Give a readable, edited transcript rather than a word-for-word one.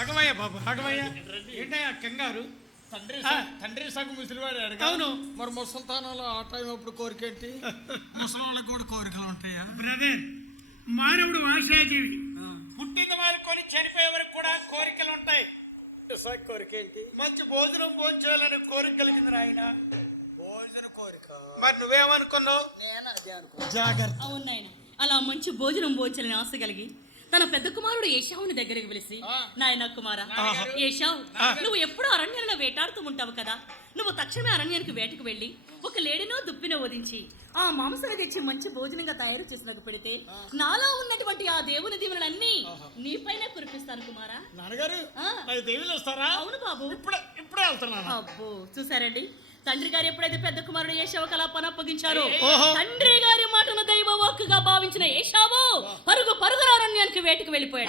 ఆగమయ్యా బాబు ఆగమయ్యా. ఏంటయ్యా కంగారు? తండ్రి సగం ముసలివాడు. అవును. మరి ముసల్తానంలో ఆ టైం అప్పుడు కోరిక ఏంటి? ముసలి వాళ్ళకి కూడా కోరికలు ఉంటాయా? బ్రదర్, మానవుడు ఆశాజీవి. పుట్టిన వారికి కొని చనిపోయే వరకు కూడా కోరికలు ఉంటాయి. కోరిక ఏంటి? మంచి భోజనం భోజనం చేయాలని కోరిక కలిగింది ఆయన. భోజన కోరిక. మరి నువ్వేమనుకున్నావు? జాగ్రత్త. అవును నాయన, అలా మంచి భోజనం భోజనాలని ఆశ కలిగి తన పెద్ద కుమారుడు ఏశావుని దగ్గరికి పిలిచి, నాయన కుమారా, ఏశావు, నువ్వు ఎప్పుడూ అరణ్యంలో వేటాడుతూ ఉంటావు కదా, నువ్వు తక్షణమే అరణ్యానికి వేటకు వెళ్ళి ఒక లేడినో దుప్పినో వధించి ఆ మాంసాన్ని తెచ్చి మంచి భోజనంగా తయారు చేసినకు పెడితే నాలో ఉన్నటువంటి ఆ దేవుని దీవెనలన్నీ నీపైనే కురిపిస్తాను కుమారా. నాన్నగారు దేవుళ్ళు వస్తారా? అవును బాబు, ఇప్పుడే వెళ్తున్నాను. అబ్బో చూసారండి, తండ్రి గారు ఎప్పుడైతే పెద్ద కుమారుడు ఏశావు కలాపాన్ని అప్పగించారో, తండ్రి గారి మాటను దైవ వాక్కుగా భావించిన ఏశావు పరుగు పరుగున అరణ్యానికి వేటకు వెళ్ళిపోయాడు.